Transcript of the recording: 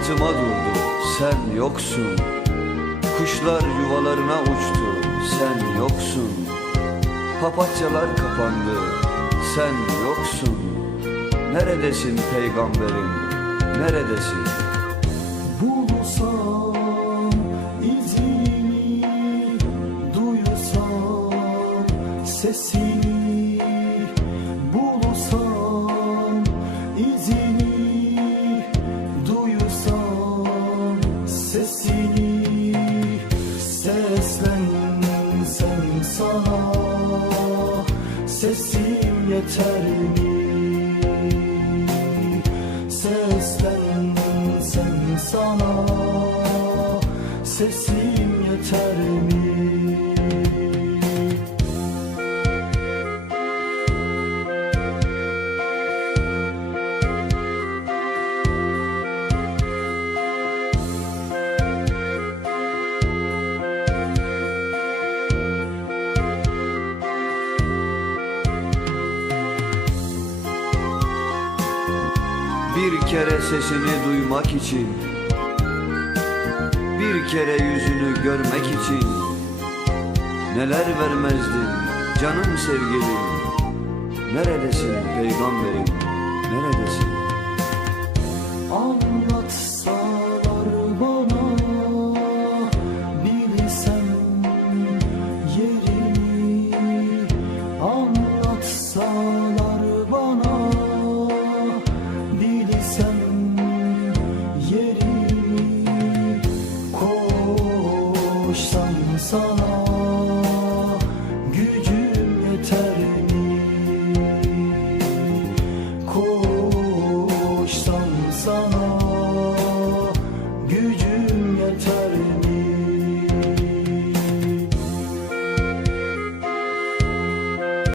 altıma durdu sen yoksun. Kuşlar yuvalarına uçtu sen yoksun. Papatyalar kapandı sen yoksun. Neredesin peygamberim neredesin Seslensem sana Sesim yeter mi? Seslensem sana Sesim yeter mi? Bir kere sesini duymak için Bir kere yüzünü görmek için Neler vermezdim canım sevgilim? Neredesin peygamberim? Neredesin solo